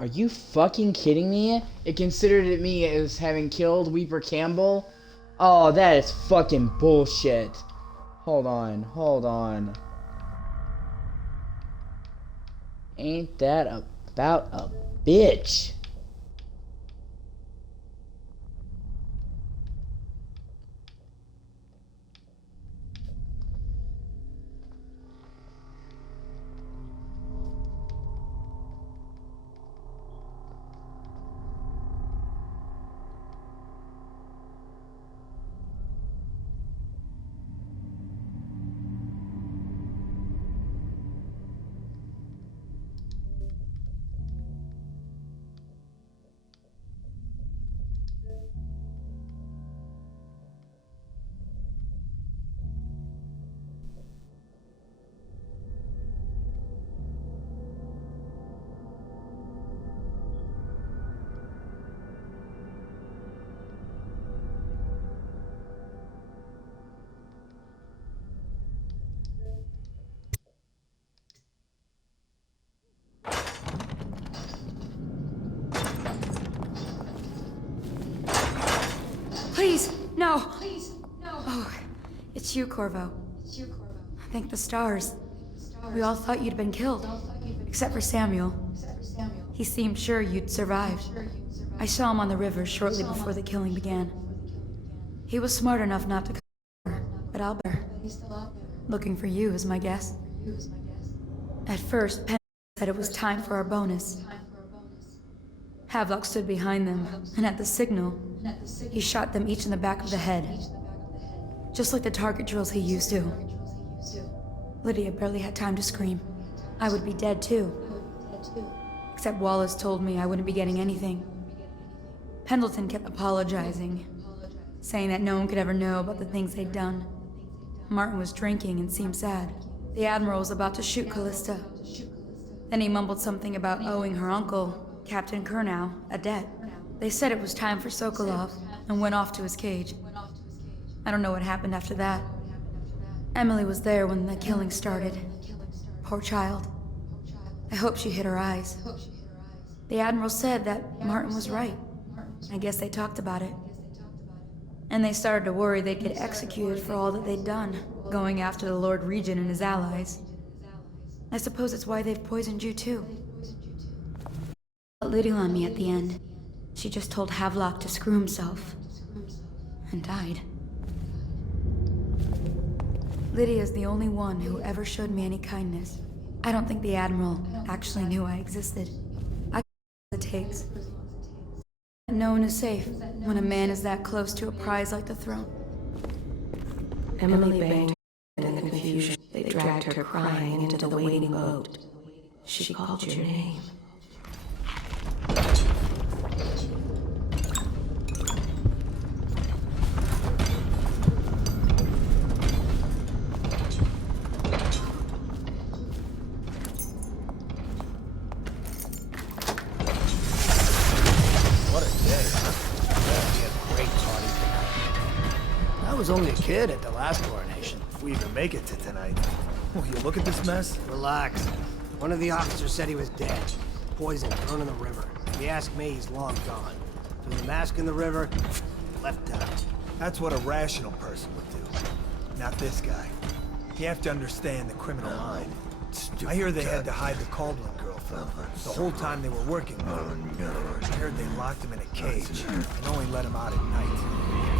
Are you fucking kidding me? It considered me as having killed Weeper Campbell? Oh, that is fucking bullshit. Hold on, hold on. Ain't that about a bitch? Please, no. Please, no. Oh, it's you, Corvo. Thank the stars. We all thought you'd been killed, except for Samuel. He seemed sure you'd survived. I saw him on the river shortly before the killing began. He was smart enough not to come, but I'll bear. Looking for you is my guess. At first, Penn said it was time for our bonus. Havelock stood behind them, and at the signal, he shot them each in the back of the head. Just like the target drills he used to. Lydia barely had time to scream. I would be dead too. Except Wallace told me I wouldn't be getting anything. Pendleton kept apologizing, saying that no one could ever know about the things they'd done. Martin was drinking and seemed sad. The Admiral was about to shoot Callista. Then he mumbled something about owing her uncle, Captain Kurnow, a debt. They said it was time for Sokolov, and went off to his cage. I don't know what happened after that. Emily was there when the killing started. Poor child. I hope she hid her eyes. The Admiral said that Martin was right. I guess they talked about it. And they started to worry they'd get executed for all that they'd done, going after the Lord Regent and his allies. I suppose it's why they've poisoned you too. Lydia on me at the end. She just told Havelock to screw himself. And died. Lydia's the only one who ever showed me any kindness. I don't think the Admiral actually knew I existed. I it takes. No one is safe when a man is that close to a prize like the throne. Emily banged her in the confusion. They dragged her crying into the waiting boat. She called your name. I was only a kid at the last coronation, if we even make it to tonight. Oh, you look at this mess? Relax. One of the officers said he was dead. Poisoned, thrown in the river. If you ask me, he's long gone. Threw the mask in the river, left town. That's what a rational person would do. Not this guy. You have to understand the criminal mind. I hear they had to hide the Caldwell girl from him. The whole time they were working with him. I heard they locked him in a cage and only let him out at night.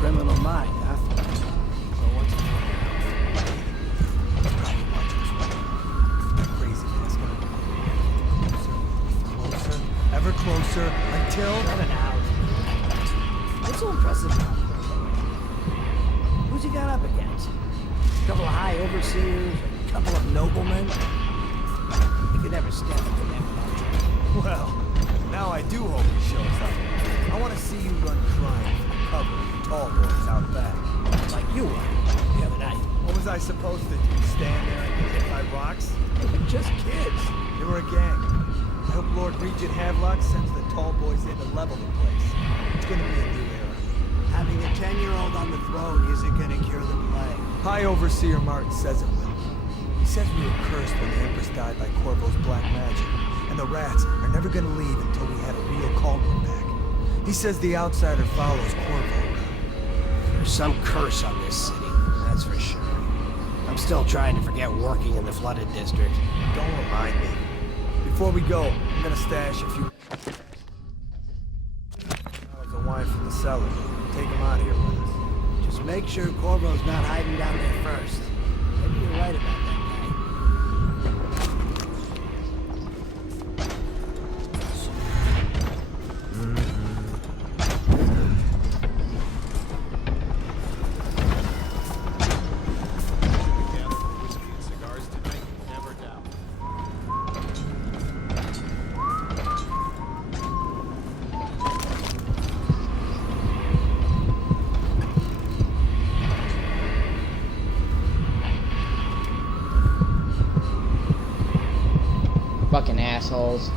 Criminal mind, huh? So what's it Probably watching crazy ass guy. Closer, ever closer, until... Cut it out. What's so impressive about him? Who's he got up against? A couple of high overseers, a couple of noblemen? He could never stand up to them without Well, now I do hope he shows up. I want to see you run crime for cover of tall boys out back. like you were the other night. What was I supposed to do? Stand there and get hit by rocks? They were just kids. They were a gang. I hope Lord Regent Havelock sends the tall boys in to level the place. It's gonna be a new era. Having a 10-year-old on the throne isn't gonna cure the plague. High Overseer Martin says it will. He says we were cursed when the Empress died by Corvo's black magic, and the rats are never gonna leave until we had a real cauldron back. He says the outsider follows Corvo around. There's some curse on this city, that's for sure. I'm still trying to forget working in the flooded district. Don't remind me. Before we go, I'm gonna stash a few bottles of wine from the cellar. Take them out of here with us. Just make sure Corvo's not hiding down there first. Maybe you're right about that guy. Fucking assholes.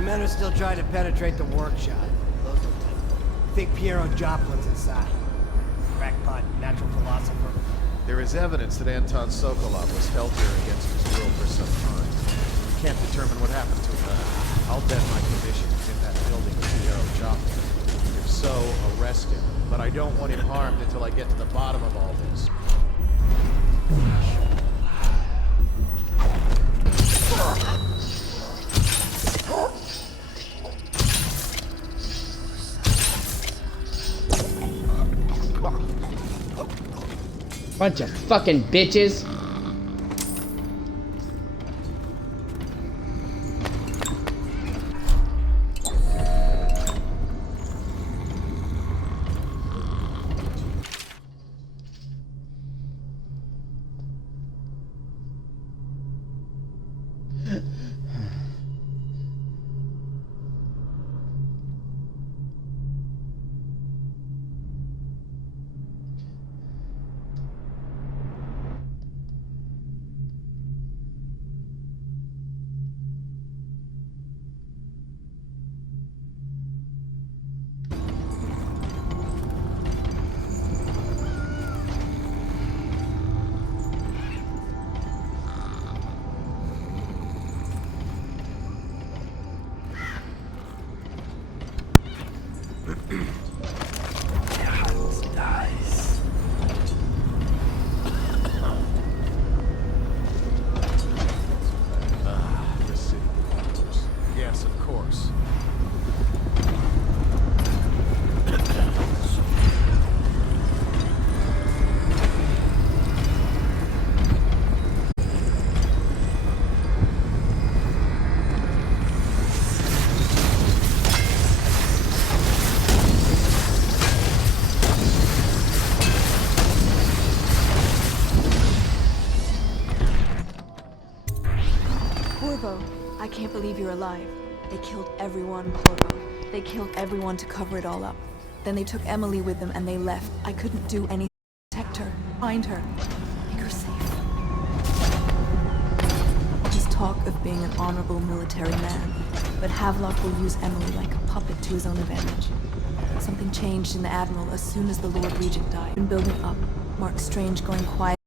Men are still trying to penetrate the workshop. I think Piero Joplin's inside. Crackpot, natural philosopher. There is evidence that Anton Sokolov was held here against his will for some time. We can't determine what happened to him. I'll bet my condition is in that building with Piero Joplin. If so, arrest him. But I don't want him harmed until I get to the bottom of all this. Bunch of fucking bitches. I can't believe you're alive. They killed everyone, Corvo. They killed everyone to cover it all up. Then they took Emily with them and they left. I couldn't do anything to protect her, find her, make her safe. He's talk of being an honorable military man, but Havelock will use Emily like a puppet to his own advantage. Something changed in the Admiral as soon as the Lord Regent died. Been building up. Mark Strange going quiet,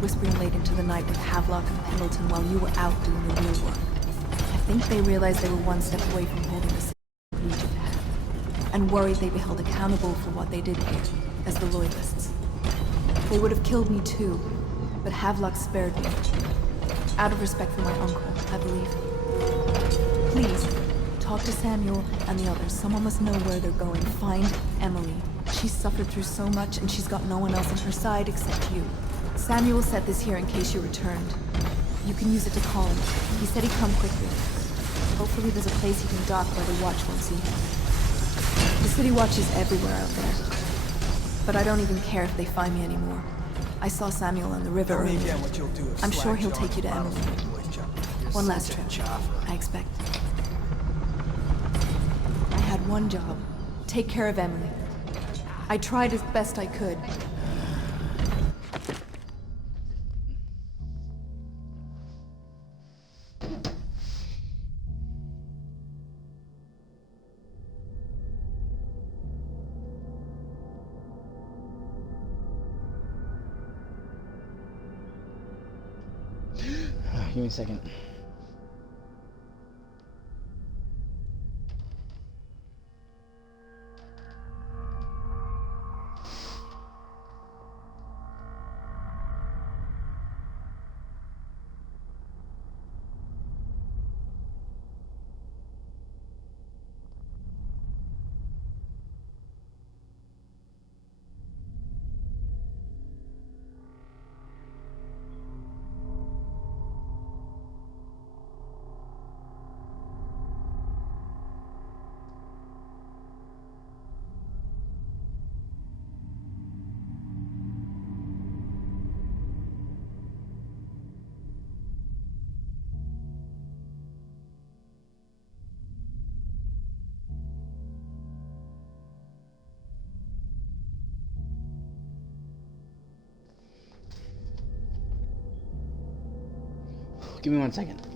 whispering late into the night with Havelock and Pendleton while you were out doing the real work. I think they realized they were one step away from holding the city Regent had, and worried they'd be held accountable for what they did here, as the Loyalists. They would have killed me too, but Havelock spared me. Out of respect for my uncle, I believe. Please, talk to Samuel and the others. Someone must know where they're going. Find Emily. She's suffered through so much, and she's got no one else on her side except you. Samuel set this here in case you returned. You can use it to call him. He said he'd come quickly. Hopefully there's a place he can dock where the watch won't see him. The city watch is everywhere out there. But I don't even care if they find me anymore. I saw Samuel on the river Tell me earlier. again what you'll do if I'm sure he'll Slack take you to John Emily. follows the boys, Chuck. You're One last such a trip, chopper. I expect. I had one job. Take care of Emily. I tried as best I could. Give me a second. Give me 1 second.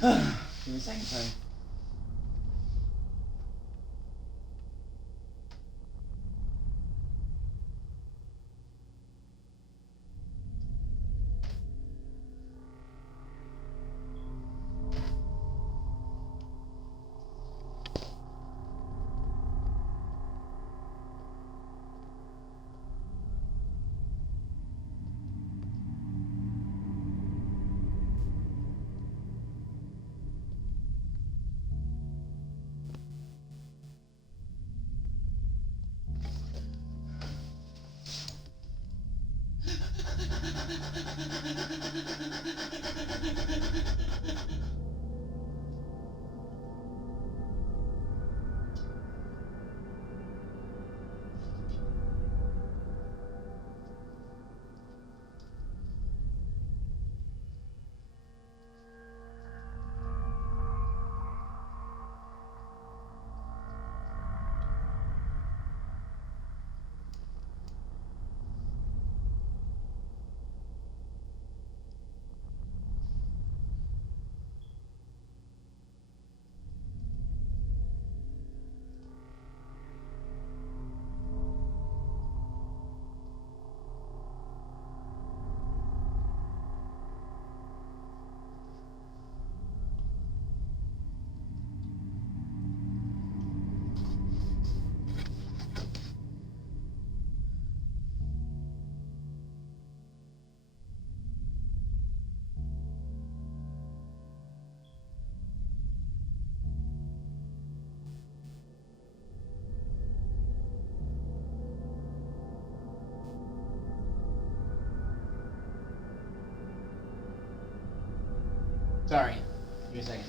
Give me a second, sorry. Sorry. Give me a second.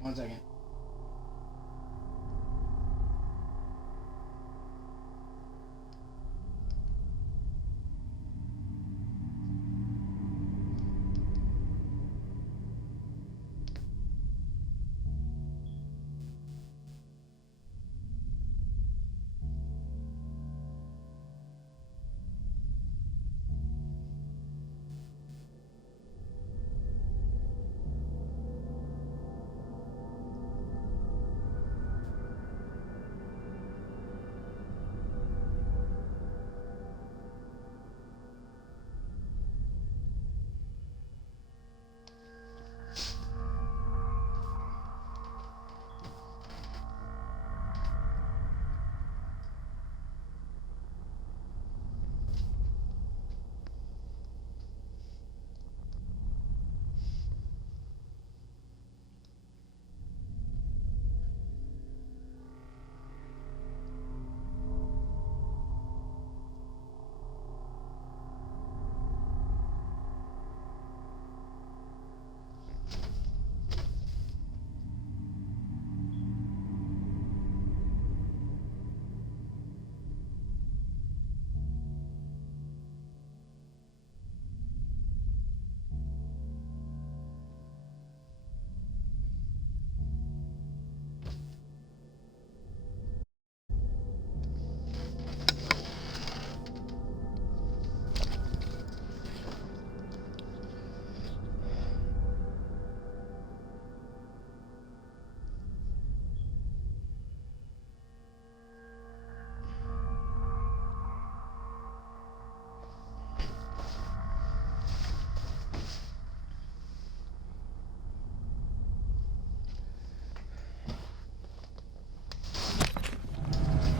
One second.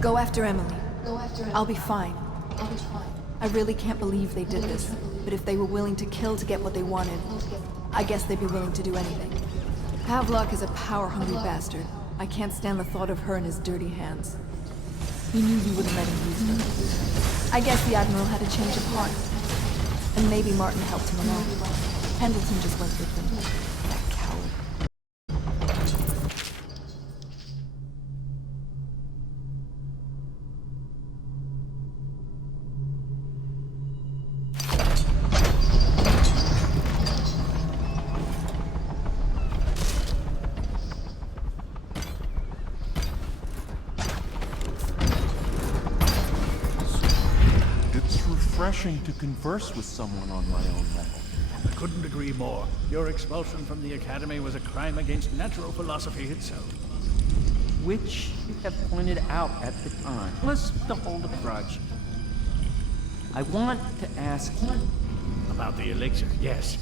Go after Emily. I'll be fine. I really can't believe they did this, but if they were willing to kill to get what they wanted, I guess they'd be willing to do anything. Havelock is a power-hungry bastard. I can't stand the thought of her in his dirty hands. He knew we wouldn't let him use her. I guess the Admiral had a change of heart. And maybe Martin helped him along. Pendleton just went with him. That coward. refreshing to converse with someone on my own level. I couldn't agree more. Your expulsion from the Academy was a crime against natural philosophy itself. Which you have pointed out at the time. Let's hold a grudge. I want to ask you... About the elixir, yes.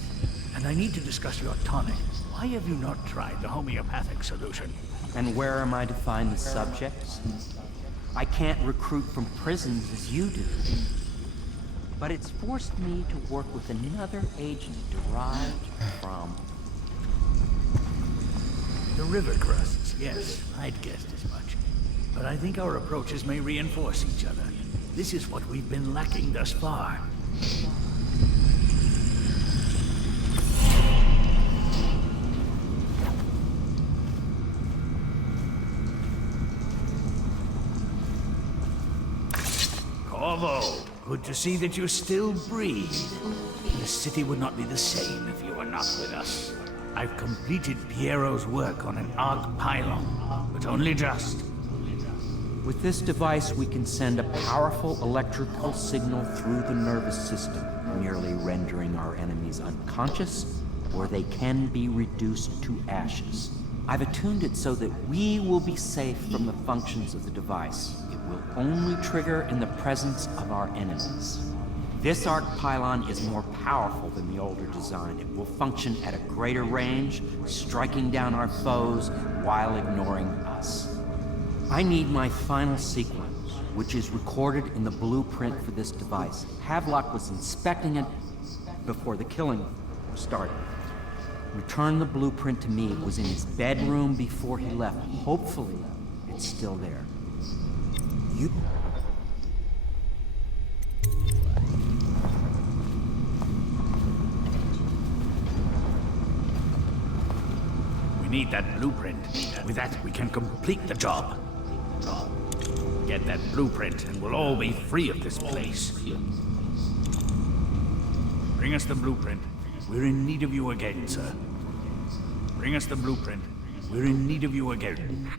And I need to discuss your tonic. Why have you not tried the homeopathic solution? And where am I to find the subjects? I can't recruit from prisons as you do. But it's forced me to work with another agent derived from... The river crusts, yes. I'd guessed as much. But I think our approaches may reinforce each other. This is what we've been lacking thus far. Corvo, good to see that you still breathe. The city would not be the same if you were not with us. I've completed Piero's work on an arc pylon, but only just. With this device, we can send a powerful electrical signal through the nervous system, nearly rendering our enemies unconscious, or they can be reduced to ashes. I've attuned it so that we will be safe from the functions of the device. It will only trigger in the presence of our enemies. This arc pylon is more powerful than the older design. It will function at a greater range, striking down our foes while ignoring us. I need my final sequence, which is recorded in the blueprint for this device. Havelock was inspecting it before the killing started. Return the blueprint to me. It was in his bedroom before he left. Hopefully, it's still there. You... We need that blueprint. With that, we can complete the job. Get that blueprint, and we'll all be free of this place. Bring us the blueprint. We're in need of you again, sir. Bring us the blueprint. We're in need of you again.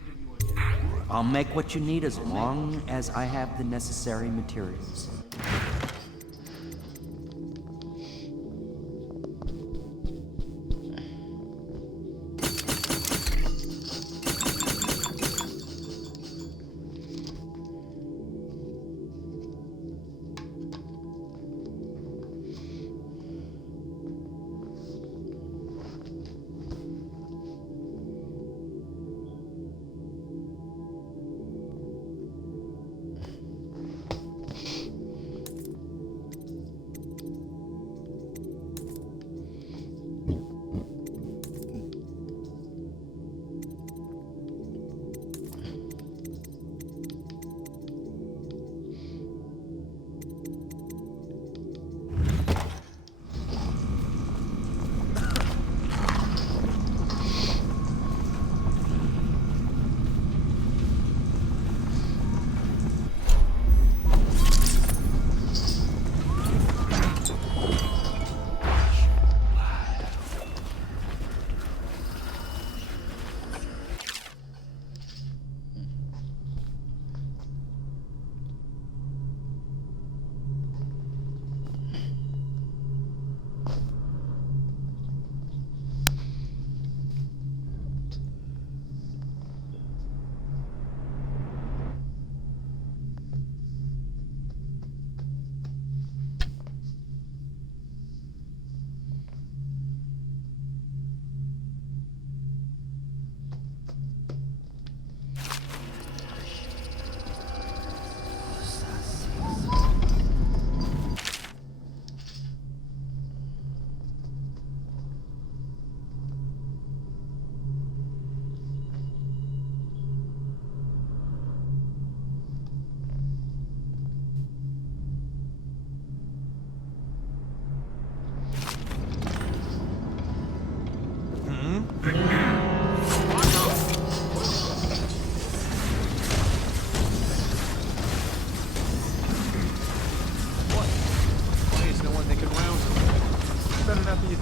I'll make what you need as long as I have the necessary materials.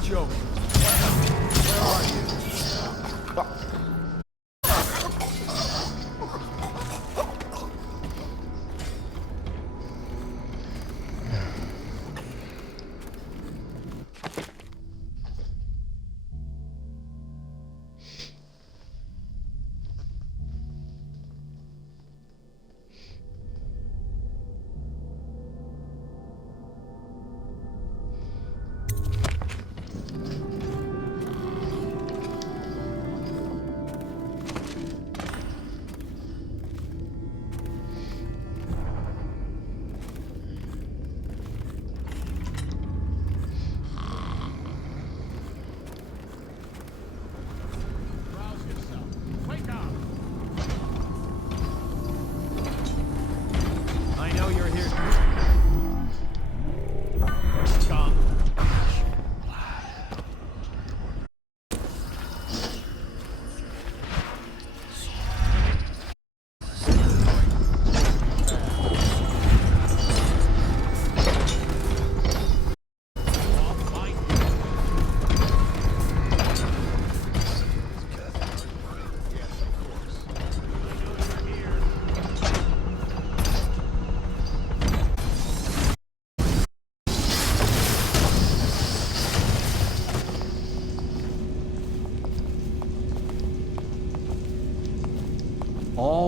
joke. Where are you?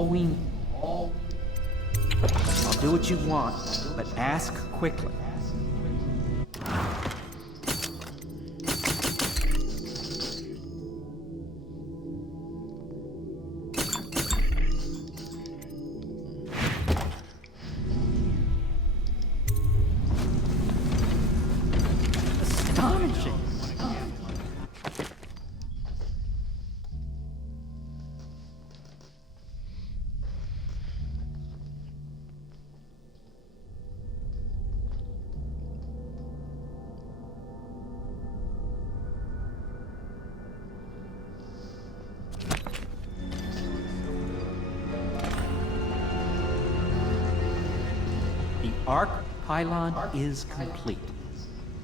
we... I'll do what you want, but ask quickly. Astonishing. The arc pylon is complete.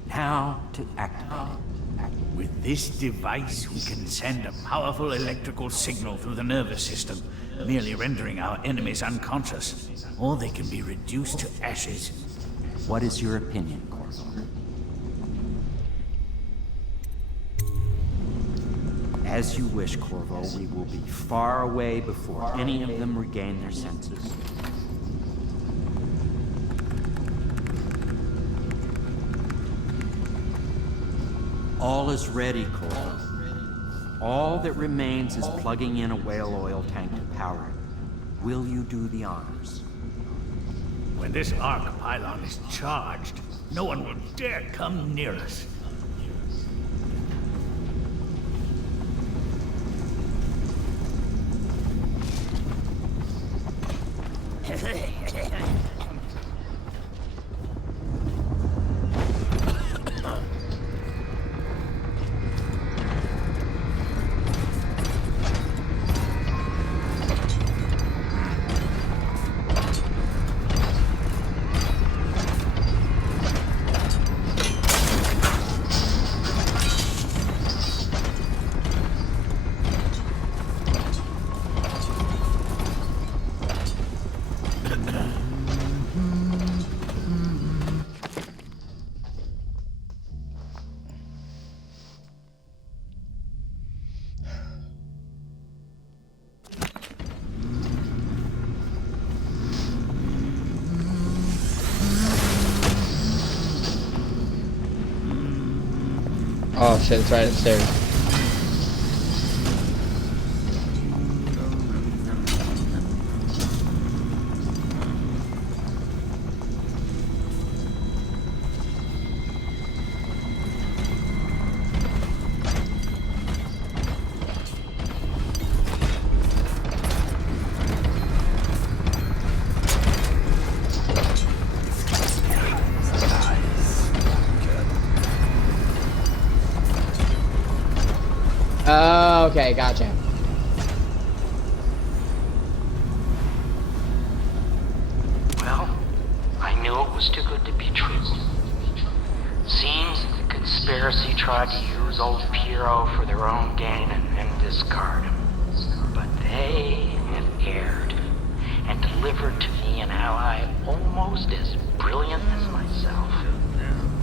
Now to activate it. With this device, we can send a powerful electrical signal through the nervous system, merely rendering our enemies unconscious, or they can be reduced to ashes. What is your opinion, Corvo? As you wish, Corvo. We will be far away before any of them regain their senses. All is ready, Corvo. All that remains is plugging in a whale oil tank to power it. Will you do the honors? When this arc pylon is charged, no one will dare come near us. Oh shit, it's right upstairs. Oh, okay, gotcha. Well, I knew it was too good to be true. Seems the conspiracy tried to use old Piero for their own gain and discard him. But they have erred and delivered to me an ally almost as brilliant as myself.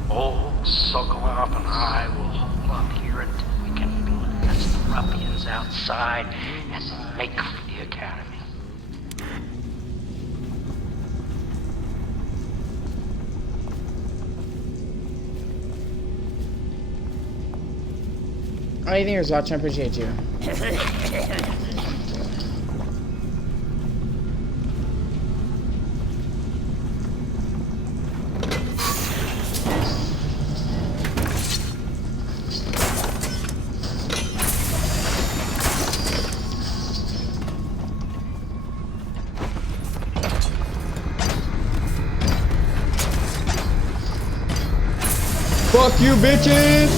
Old Sokolov and I will hold up here until we can blast the ruffians outside and make for the academy. Oh, you think you're watching? I appreciate you. Fuck you, bitches!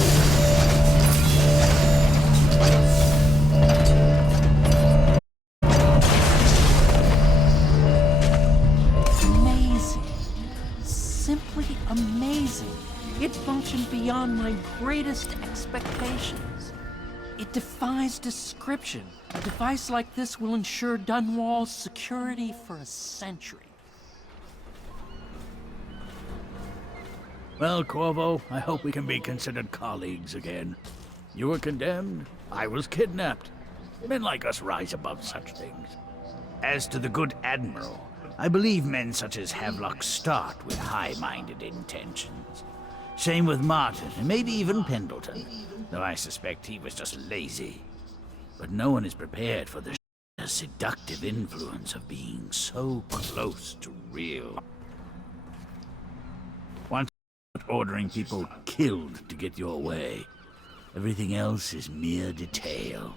Amazing. Simply amazing. It functioned beyond my greatest expectations. It defies description. A device like this will ensure Dunwall's security for a century. Well, Corvo, I hope we can be considered colleagues again. You were condemned, I was kidnapped. Men like us rise above such things. As to the good Admiral, I believe men such as Havelock start with high-minded intentions. Same with Martin, and maybe even Pendleton, though I suspect he was just lazy. But no one is prepared for the seductive influence of being so close to real. Once ordering people killed to get your way, everything else is mere detail.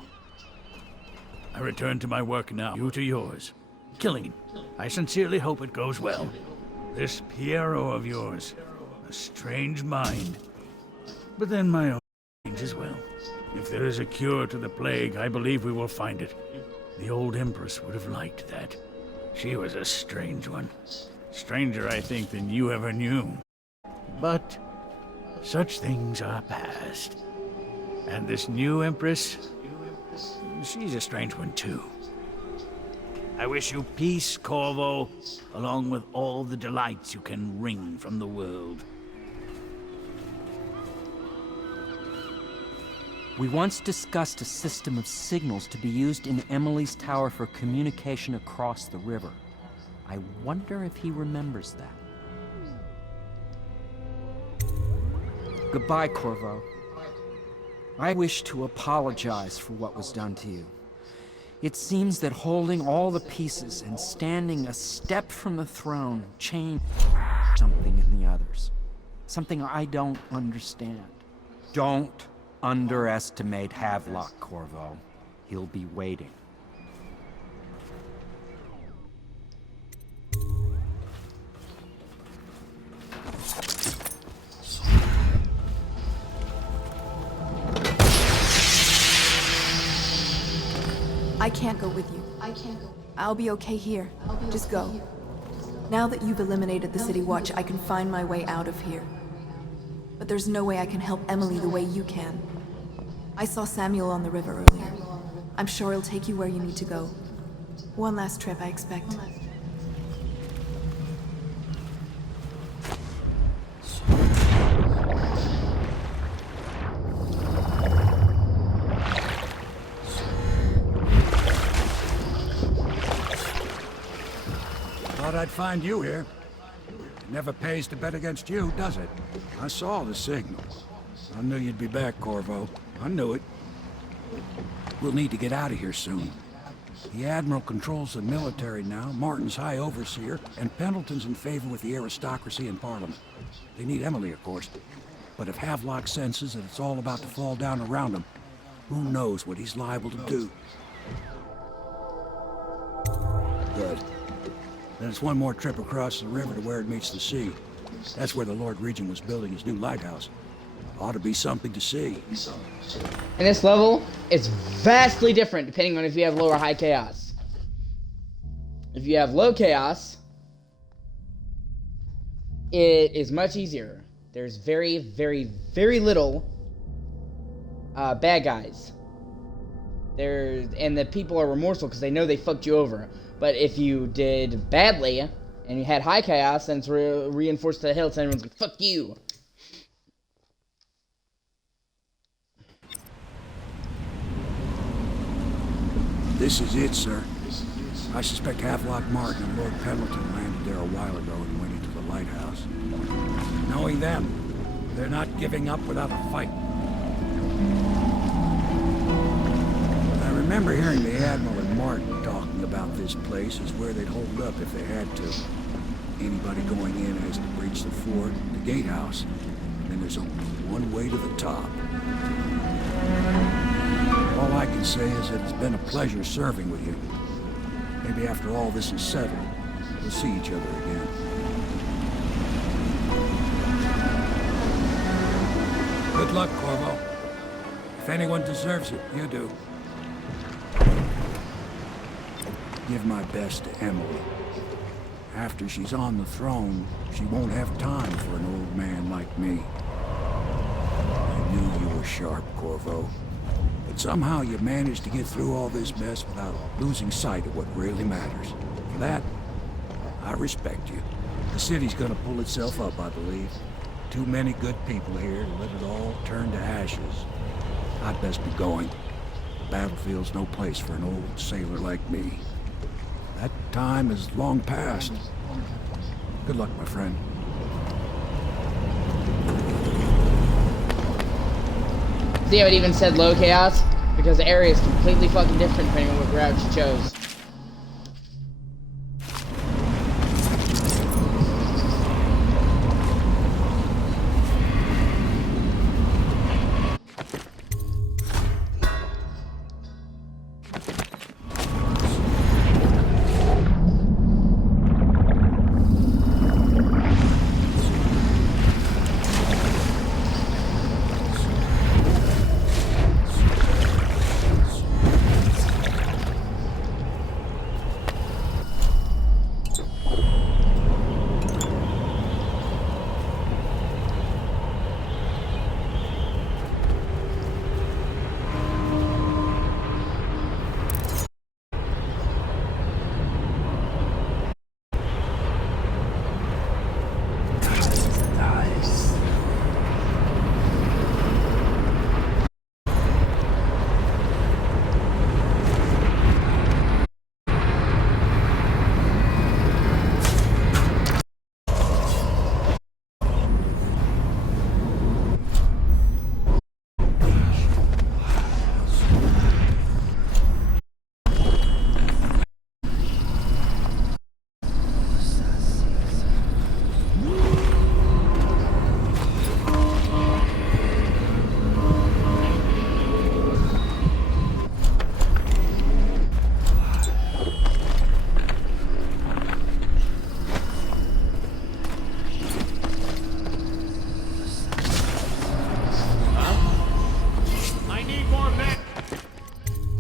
I return to my work now, you to yours. Killing him. I sincerely hope it goes well. This Piero of yours, a strange mind. But then my own strange as well. If there is a cure to the plague, I believe we will find it. The old Empress would have liked that. She was a strange one. Stranger, I think, than you ever knew. But such things are past. And this new Empress, she's a strange one too. I wish you peace, Corvo, along with all the delights you can wring from the world. We once discussed a system of signals to be used in Emily's tower for communication across the river. I wonder if he remembers that. Goodbye, Corvo. I wish to apologize for what was done to you. It seems that holding all the pieces and standing a step from the throne changed something in the others. Something I don't understand. Don't underestimate Havelock, Corvo. He'll be waiting. I can't go with you. I'll be okay here. Just go. Now that you've eliminated the City Watch, I can find my way out of here. But there's no way I can help Emily the way you can. I saw Samuel on the river earlier. I'm sure he'll take you where you need to go. One last trip, I expect. Thought I'd find you here. It never pays to bet against you, does it? I saw the signal. I knew you'd be back, Corvo. I knew it. We'll need to get out of here soon. The Admiral controls the military now, Martin's High Overseer, and Pendleton's in favor with the aristocracy and Parliament. They need Emily, of course. But if Havelock senses that it's all about to fall down around him, who knows what he's liable to do. Good. Then it's one more trip across the river to where it meets the sea. That's where the Lord Regent was building his new lighthouse. Ought to be something to see. And this level is vastly different depending on if you have low or high chaos. If you have low chaos, it is much easier. There's very, very, very little bad guys. And the people are remorseful because they know they fucked you over. But if you did badly and you had high chaos, then it's reinforced to the hilt, and everyone's like, fuck you. This is it, sir. I suspect Havelock Martin and Lord Pendleton landed there a while ago and went into the lighthouse. Knowing them, they're not giving up without a fight. I remember hearing the Admiral and Martin talking about this place as where they'd hold up if they had to. Anybody going in has to breach the fort, the gatehouse, and then there's only one way to the top. All I can say is that it's been a pleasure serving with you. Maybe after all this is settled, we'll see each other again. Good luck, Corvo. If anyone deserves it, you do. Give my best to Emily. After she's on the throne, she won't have time for an old man like me. I knew you were sharp, Corvo. But somehow you managed to get through all this mess without losing sight of what really matters. For that, I respect you. The city's gonna pull itself up, I believe. Too many good people here to let it all turn to ashes. I'd best be going. The battlefield's no place for an old sailor like me. time has long passed. Good luck, my friend. See how it even said low chaos? Because the area is completely fucking different depending on what route you chose.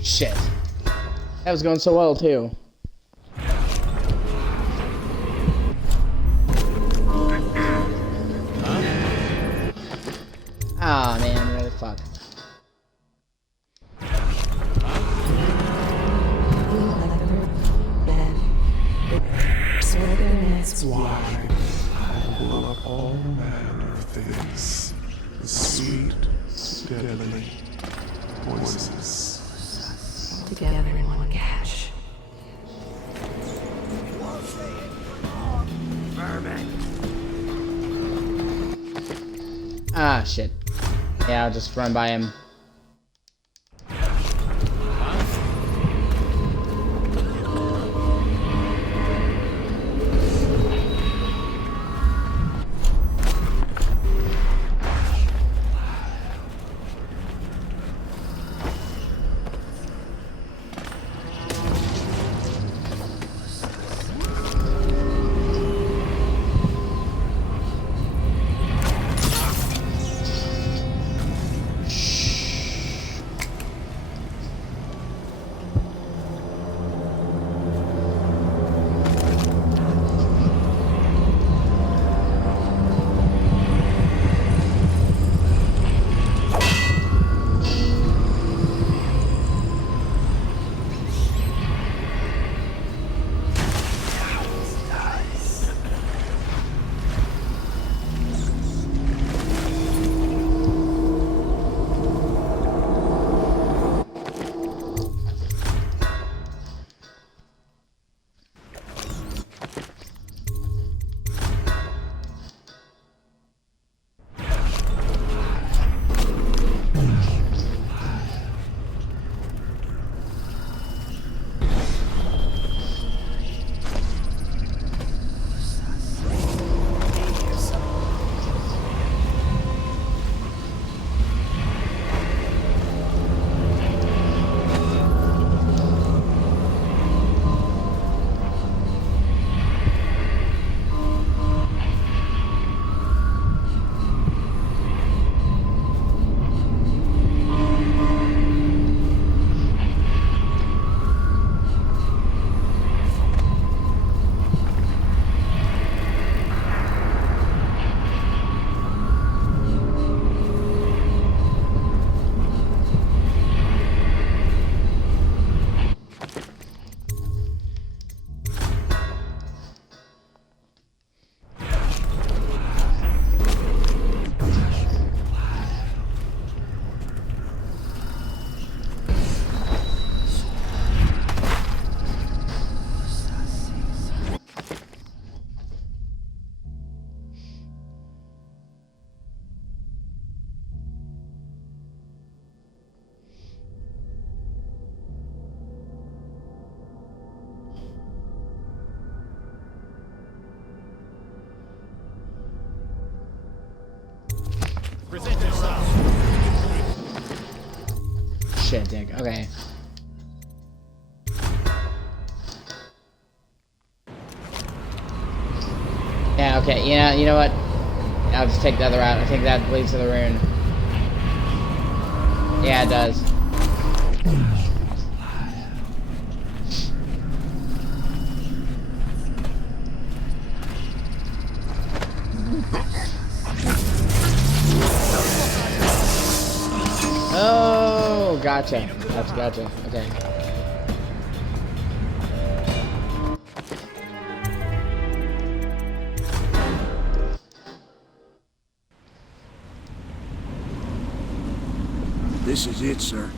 Shit. That was going so well, too. Ah, man, what the fuck. That's why I love all manner of things. The sweet, deadly poisons. Together in one cache. Ah, shit. Yeah, I'll just run by him. dick. Okay. Yeah, okay, you know what? I'll just take the other route. I think that leads to the rune. Yeah, it does. Oh, gotcha. Gotcha. Okay. This is it, sir.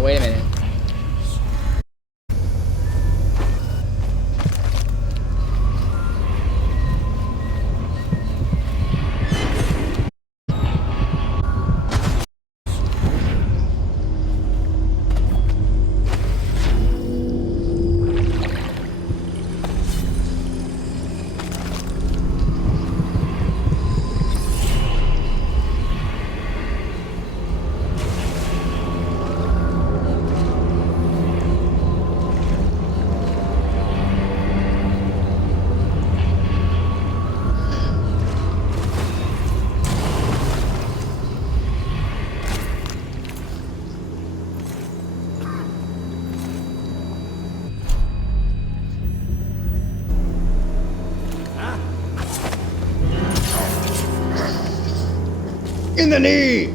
Wait a minute. In the knee!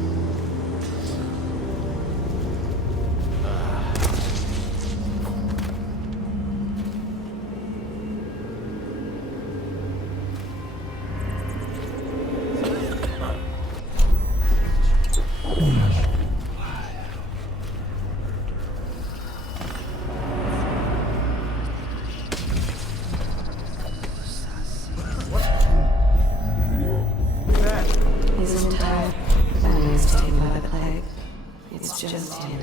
His entire family was taken by the plague. It's just him.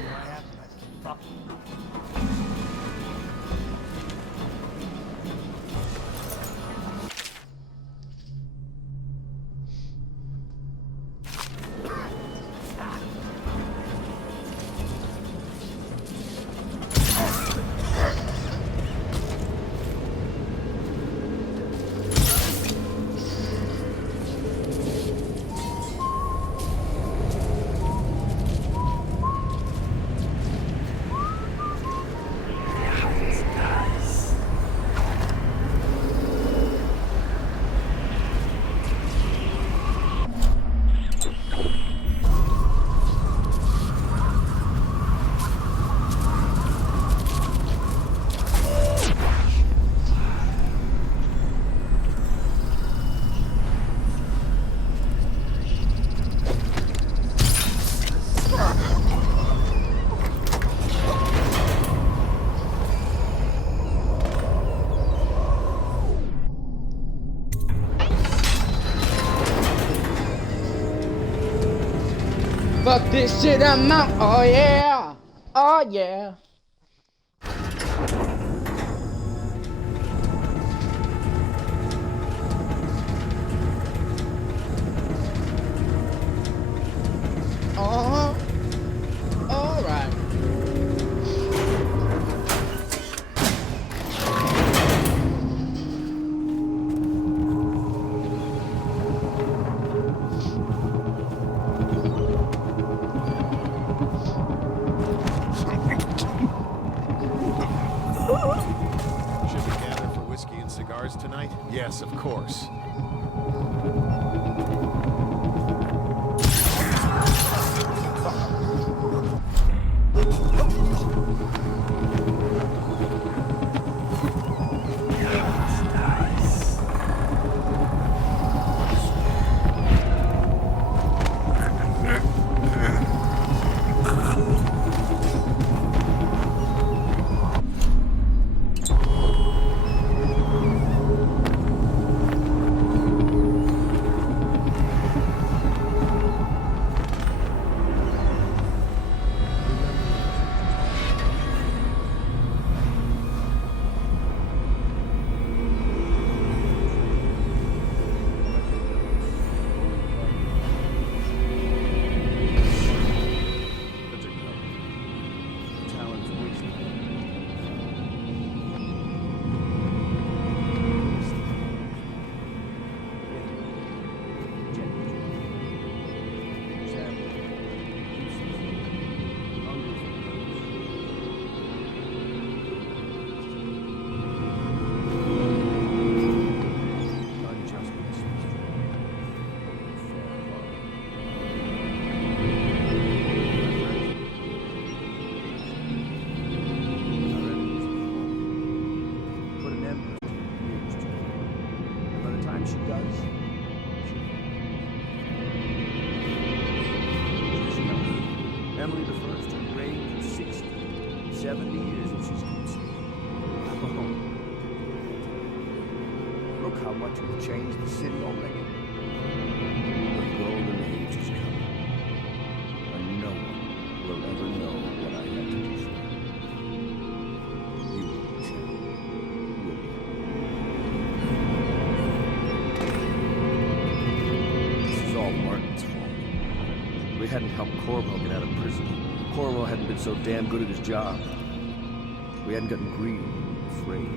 Fuck this shit, I'm out. Oh yeah. Oh yeah. Alright. Should we gather for whiskey and cigars tonight? Yes, of course. Emily the First had reigned for 60, 70 years if she's conceived. Look how much we've changed the city already. The golden age is coming, and no one will ever know what I had to do for you. You will tell, will you? This is all Martin's fault. We hadn't helped Corvo get out of prison. Corvo hadn't been so damn good at his job. We hadn't gotten greedy, afraid.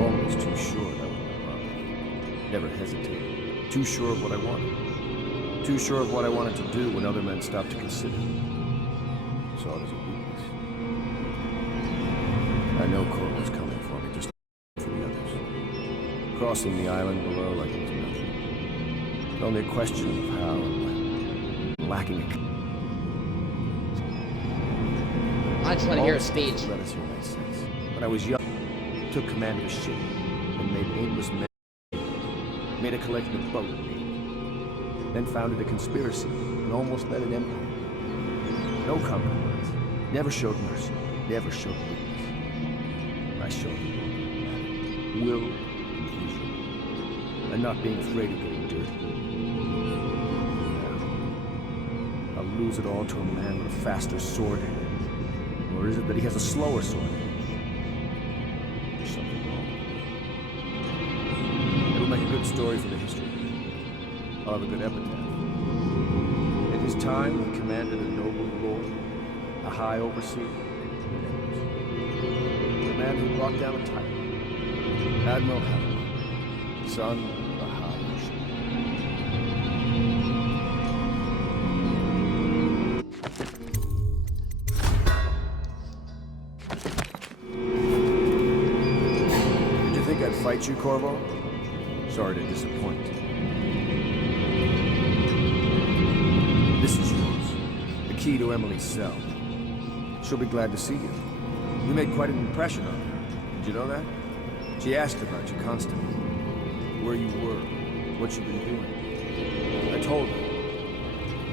Always too sure that was my problem. Never hesitated. Too sure of what I wanted. Too sure of what I wanted to do when other men stopped to consider. Saw it as a weakness. I know Corvo's coming for me, just for the others. Crossing the island below like it was nothing. Only a question of how and when. Lacking a... I just want to hear a speech. Let us hear my sense. When I was young, I took command of a ship and made aimless men. Made a collection of boat names. Then founded a conspiracy and almost led an empire. No compromise. Never showed mercy. Never showed weakness. I showed them will and vision. And not being afraid of getting dirty. I'll lose it all to a man with a faster sword hand. Or is it that he has a slower sword hand? There's something wrong. It'll make a good story for the history. I'll have a good epitaph. In his time, he commanded a noble lord, a high overseer, the man who brought down a tyrant, Admiral Hammond, son of the High Ocean. I'd fight you, Corvo? Sorry to disappoint. This is yours. The key to Emily's cell. She'll be glad to see you. You made quite an impression on her. Did you know that? She asked about you constantly. Where you were. What you've been doing. I told her.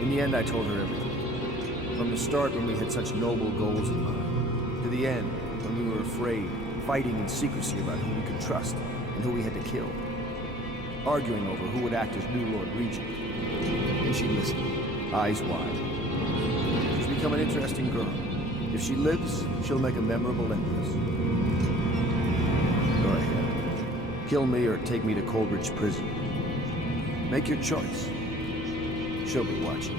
In the end, I told her everything. From the start, when we had such noble goals in mind. To the end, when we were afraid. Fighting in secrecy about who we could trust and who we had to kill. Arguing over who would act as new Lord Regent. And she listened, eyes wide. She's become an interesting girl. If she lives, she'll make a memorable empress. Go ahead. Kill me or take me to Coldridge Prison. Make your choice. She'll be watching.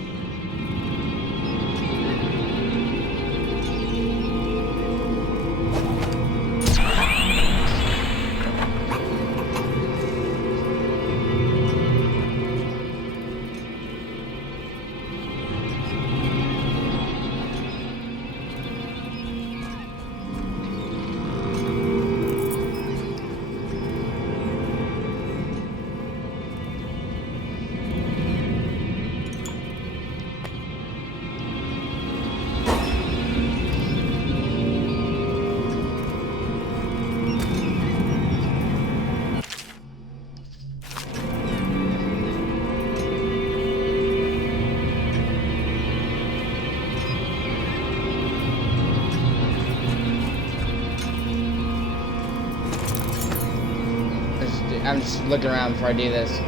I'm just looking around before I do this.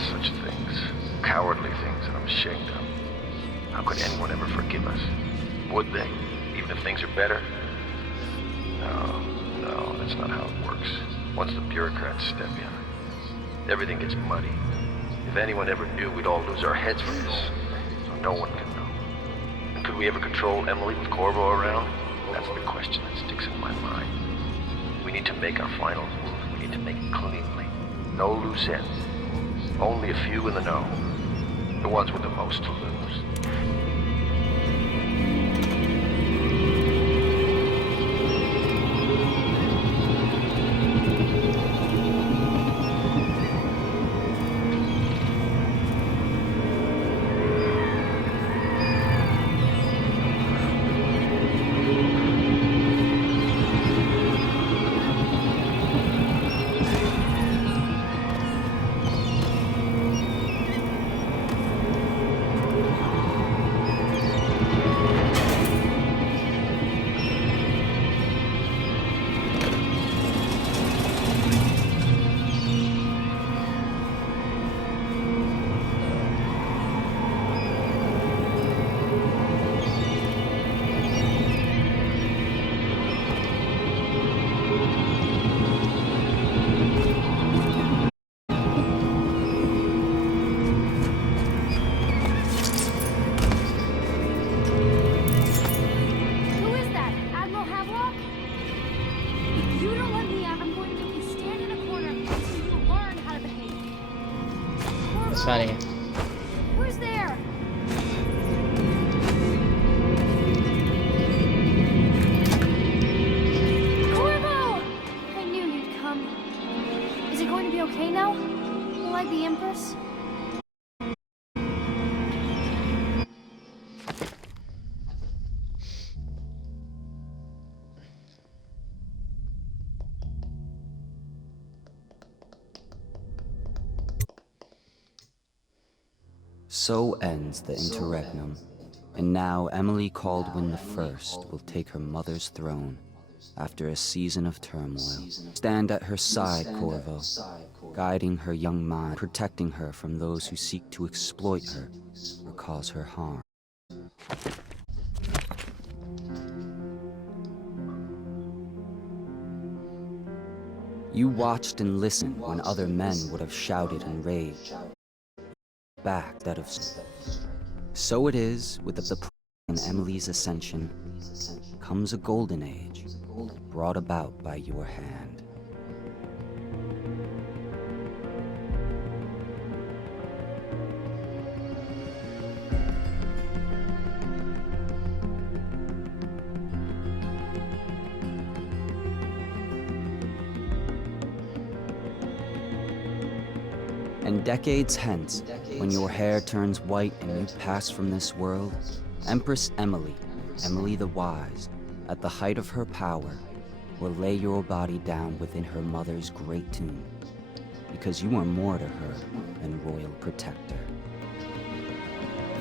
Such things, cowardly things that I'm ashamed of. How could anyone ever forgive us? Would they? Even if things are better? No, that's not how it works. Once the bureaucrats step in, everything gets muddy. If anyone ever knew, we'd all lose our heads for this. So no one can know. And could we ever control Emily with Corvo around? That's the question that sticks in my mind. We need to make our final move. We need to make it cleanly. No loose ends. Only a few in the know. The ones with the most to lose. Funny. Who's there? Corvo! I knew you'd come. Is it going to be okay now? Will I be Empress? So ends the interregnum, and now Emily Caldwin I will take her mother's throne after a season of turmoil. Stand at her side, Corvo, guiding her young mind, protecting her from those who seek to exploit her or cause her harm. You watched and listened when other men would have shouted in rage. Back that of so it is with the in Emily's ascension comes a golden age brought about by your hand. And decades hence, when your hair turns white and you pass from this world, Empress Emily, Emily the Wise, at the height of her power, will lay your body down within her mother's great tomb. because you are more to her than royal protector.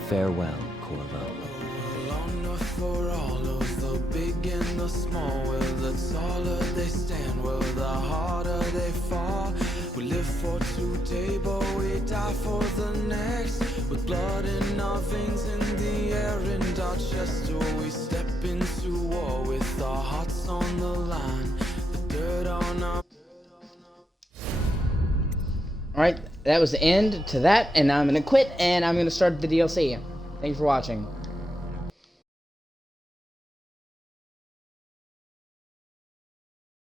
Farewell, Corvo. For all of the big and the small, well, the taller they stand, well, the harder they fall. We live for today, but we die for the next. With blood in our veins, in the air, and our chest, oh, we step into war with our hearts on the line. The dirt on our... Alright, that was the end to that, and now I'm gonna quit, and I'm gonna start the DLC. Thank you for watching.